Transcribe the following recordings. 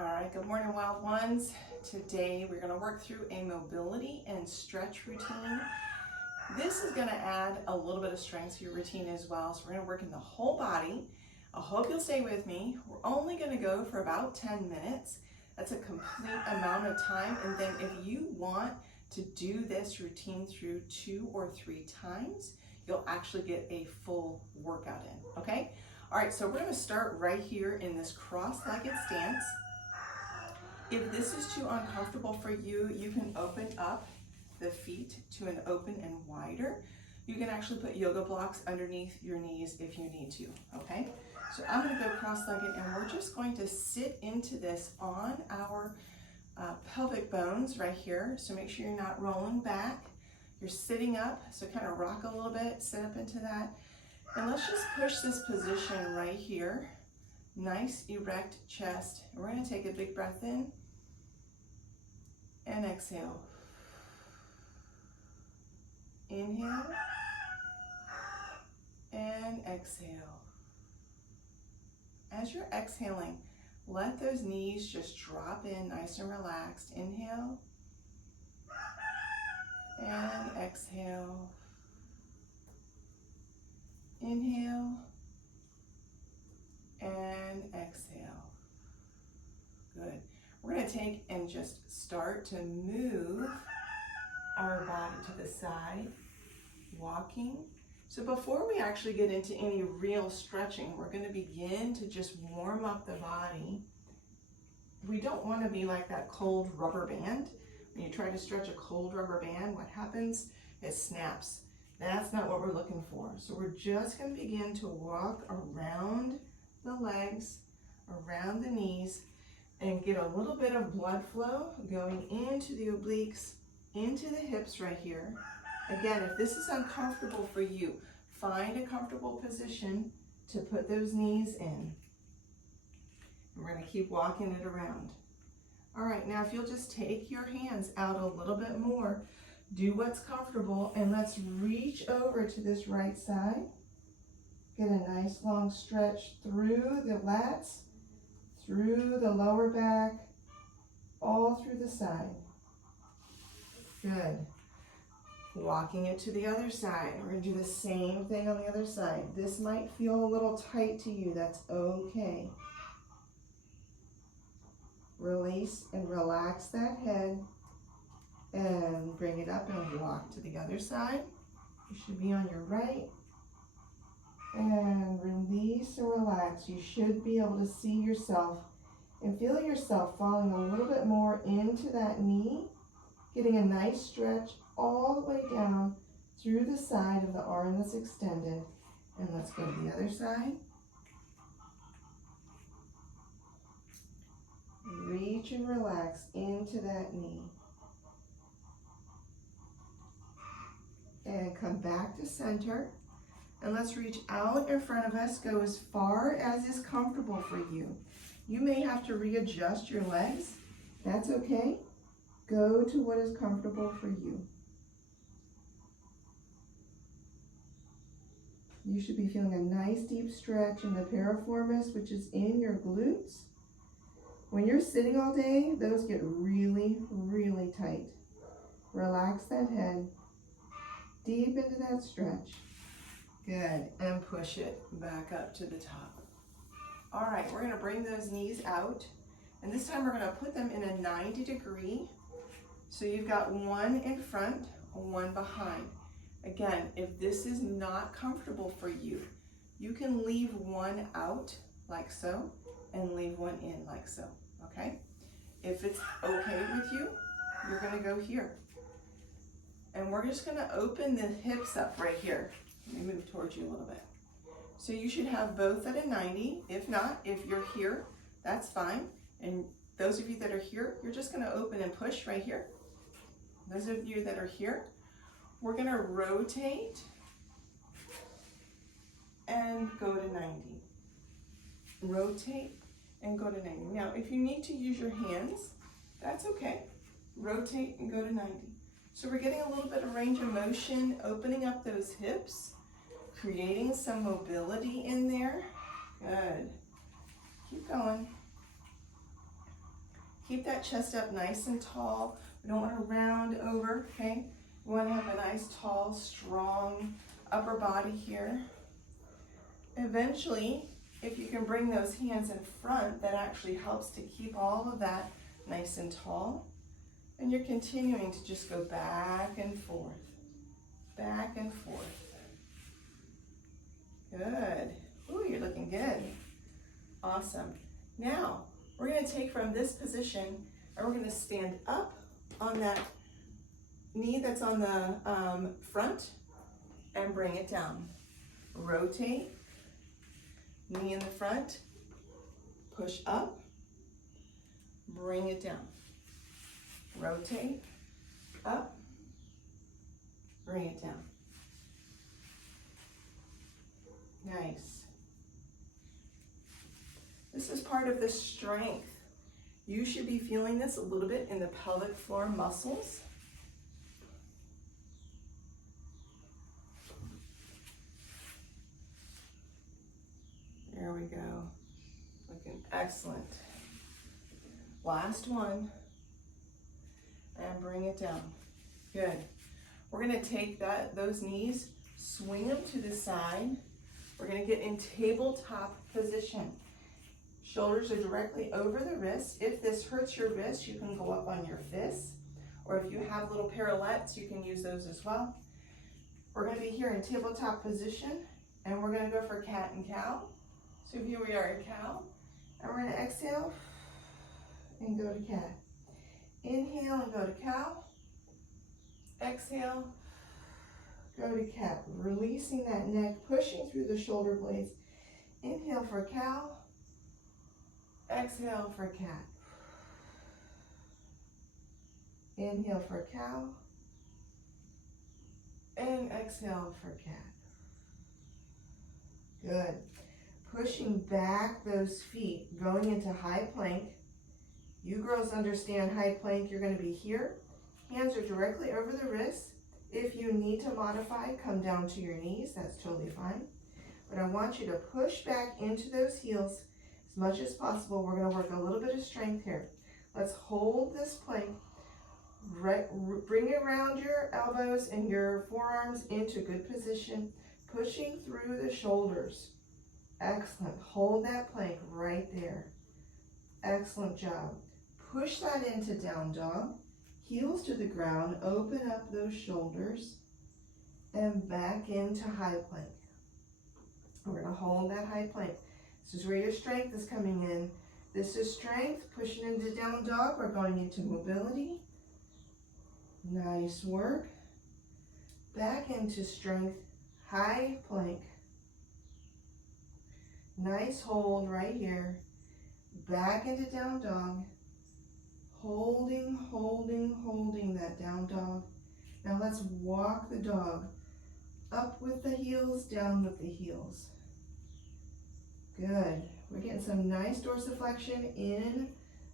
All right, good morning, wild ones. Today we're going to work through a mobility and stretch routine. This is going to add a little bit of strength to your routine as well. So we're going to work in the whole body. I hope you'll stay with me. We're only going to go for about 10 minutes. That's a complete amount of time. And then if you want to do this routine through 2 or 3 times, you'll actually get a full workout in, okay? All right, so we're going to start right here in this cross-legged stance. If this is too uncomfortable for you, you can open up the feet to an open and wider. You can actually put yoga blocks underneath your knees if you need to, okay? So I'm gonna go cross-legged and we're just going to sit into this on our pelvic bones right here. So make sure you're not rolling back. You're sitting up, so kind of rock a little bit, sit up into that. And let's just push this position right here. Nice erect chest. And we're gonna take a big breath in and exhale. Inhale and exhale. As you're exhaling, let those knees just drop in nice and relaxed. Inhale and exhale. Inhale and exhale. Good. We're going to take and just start to move our body to the side, walking. So before we actually get into any real stretching, we're going to begin to just warm up the body. We don't want to be like that cold rubber band. When you try to stretch a cold rubber band, what happens? It snaps. That's not what we're looking for. So we're just going to begin to walk around the legs, around the knees, and get a little bit of blood flow going into the obliques, into the hips right here. Again, if this is uncomfortable for you, find a comfortable position to put those knees in. And we're going to keep walking it around. All right, now if you'll just take your hands out a little bit more, do what's comfortable, and let's reach over to this right side. Get a nice long stretch through the lats, through the lower back, all through the side. Good. Walking it to the other side. We're going to do the same thing on the other side. This might feel a little tight to you. That's okay. Release and relax that head and bring it up and walk to the other side. You should be on your right. And release and relax. You should be able to see yourself and feel yourself falling a little bit more into that knee, getting a nice stretch all the way down through the side of the arm that's extended. And let's go to the other side. Reach and relax into that knee. And come back to center. And let's reach out in front of us. Go as far as is comfortable for you. You may have to readjust your legs. That's okay. Go to what is comfortable for you. You should be feeling a nice deep stretch in the piriformis, which is in your glutes. When you're sitting all day, those get really, really tight. Relax that head deep into that stretch. Good, and push it back up to the top. All right, we're gonna bring those knees out, and this time we're gonna put them in a 90-degree. So you've got one in front, one behind. Again, if this is not comfortable for you, you can leave one out like so, and leave one in like so, okay? If it's okay with you, you're gonna go here. And we're just gonna open the hips up right here. Let me move towards you a little bit. So you should have both at a 90. If not, if you're here, that's fine. And those of you that are here, you're just gonna open and push right here. Those of you that are here, we're gonna rotate and go to 90. Rotate and go to 90. Now, if you need to use your hands, that's okay. Rotate and go to 90. So we're getting a little bit of range of motion, opening up those hips, creating some mobility in there. Good. Keep going. Keep that chest up nice and tall. We don't want to round over, okay? We want to have a nice, tall, strong upper body here. Eventually, if you can bring those hands in front, that actually helps to keep all of that nice and tall. And you're continuing to just go back and forth, back and forth. Good. Ooh, you're looking good. Awesome. Now, we're going to take from this position and we're going to stand up on that knee that's on the front and bring it down. Rotate, knee in the front, push up, bring it down. Rotate, up, bring it down. Nice. This is part of the strength. You should be feeling this a little bit in the pelvic floor muscles. There we go. Looking excellent. Last one. And bring it down. Good. We're going to take those knees, swing them to the side. We're going to get in tabletop position. Shoulders are directly over the wrists. If this hurts your wrist, you can go up on your fists. Or if you have little parallettes, you can use those as well. We're going to be here in tabletop position, and we're going to go for cat and cow. So here we are in cow, and we're going to exhale and go to cat. Inhale and go to cow. Exhale, go to cat. Releasing that neck, pushing through the shoulder blades. Inhale for cow. Exhale for cat. Inhale for cow. And exhale for cat. Good. Pushing back those feet, going into high plank. You girls understand high plank, you're going to be here. Hands are directly over the wrists. If you need to modify, come down to your knees. That's totally fine. But I want you to push back into those heels as much as possible. We're going to work a little bit of strength here. Let's hold this plank. Bring around your elbows and your forearms into good position. Pushing through the shoulders. Excellent. Hold that plank right there. Excellent job. Push that into down dog. Heels to the ground. Open up those shoulders. And back into high plank. We're going to hold that high plank. This is where your strength is coming in. This is strength. Pushing into down dog. We're going into mobility. Nice work. Back into strength. High plank. Nice hold right here. Back into down dog. Holding, holding, holding that down dog. Now let's walk the dog. Up with the heels, down with the heels. Good. We're getting some nice dorsiflexion in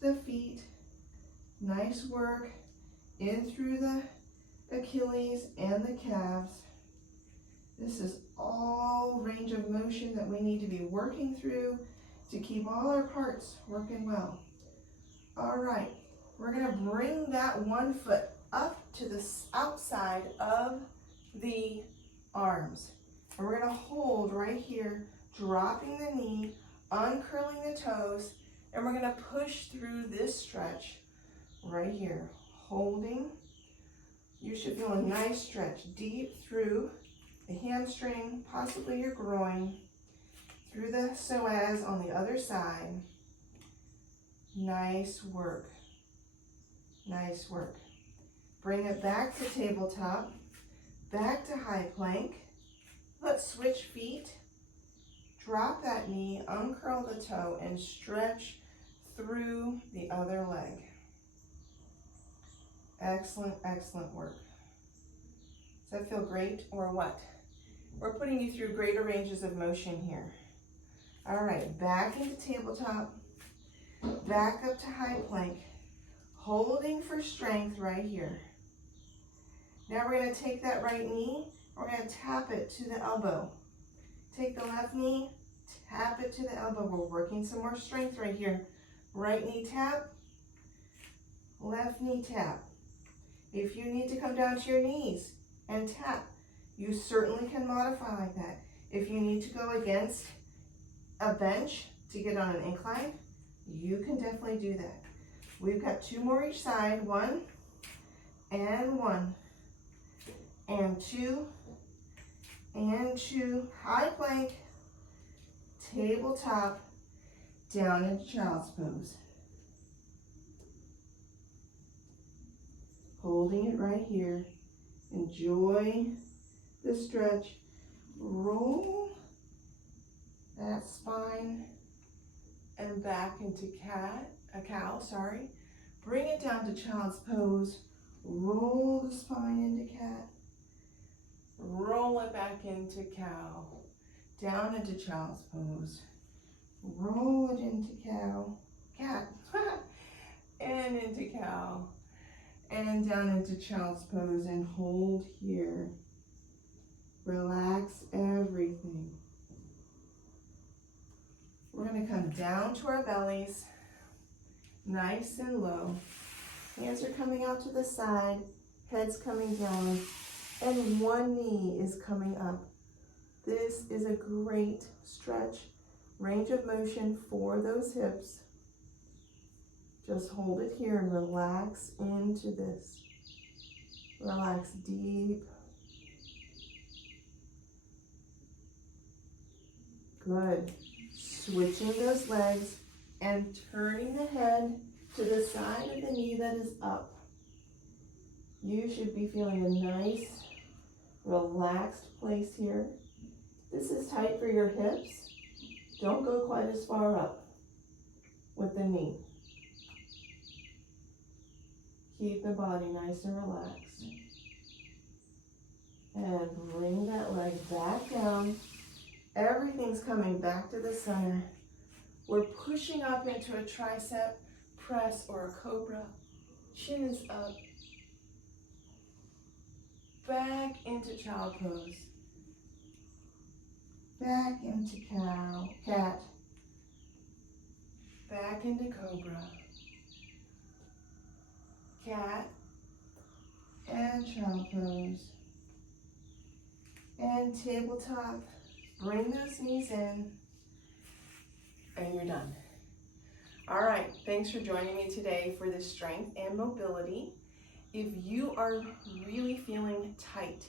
the feet. Nice work. In through the Achilles and the calves. This is all range of motion that we need to be working through to keep all our parts working well. All right, we're going to bring that one foot up to the outside of the arms. And we're going to hold right here, dropping the knee, uncurling the toes, and we're going to push through this stretch right here. Holding. You should feel a nice stretch deep through the hamstring, possibly your groin, through the psoas on the other side. Nice work. Nice work. Bring it back to tabletop, back to high plank. Let's switch feet. Drop that knee, uncurl the toe, and stretch through the other leg. Excellent, excellent work. Does that feel great or what? We're putting you through greater ranges of motion here. All right, back into tabletop, back up to high plank, holding for strength right here. Now we're going to take that right knee, we're going to tap it to the elbow. Take the left knee, tap it to the elbow. We're working some more strength right here. Right knee tap, left knee tap. If you need to come down to your knees and tap, you certainly can modify like that. If you need to go against a bench to get on an incline, you can definitely do that. We've got 2 more each side, 1 and 1 and 2 and 2, high plank, tabletop, down into child's pose. Holding it right here. Enjoy the stretch. Roll that spine and back into cow. Bring it down to child's pose. Roll the spine into cat. Roll it back into cow. Down into child's pose. Roll it into cat. And into cow. And down into child's pose and hold here. Relax everything. We're going to come down to our bellies, nice and low. Hands are coming out to the side, head's coming down, and one knee is coming up. This is a great stretch, range of motion for those hips. Just hold it here and relax into this. Relax deep. Good. Switching those legs and turning the head to the side of the knee that is up. You should be feeling a nice, relaxed place here. This is tight for your hips. Don't go quite as far up with the knee. Keep the body nice and relaxed. And bring that leg back down. Everything's coming back to the center. We're pushing up into a tricep press or a cobra. Chin is up. Back into child pose. Back into cat. Back into cobra. Cat and child pose. And tabletop. Bring those knees in. And you're done. All right, thanks for joining me today for this strength and mobility. If you are really feeling tight,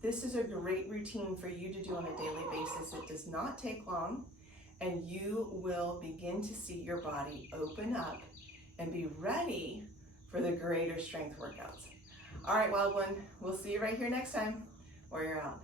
this is a great routine for you to do on a daily basis. It does not take long, and you will begin to see your body open up and be ready for the greater strength workouts. All right, wild one, we'll see you right here next time. Warrior out.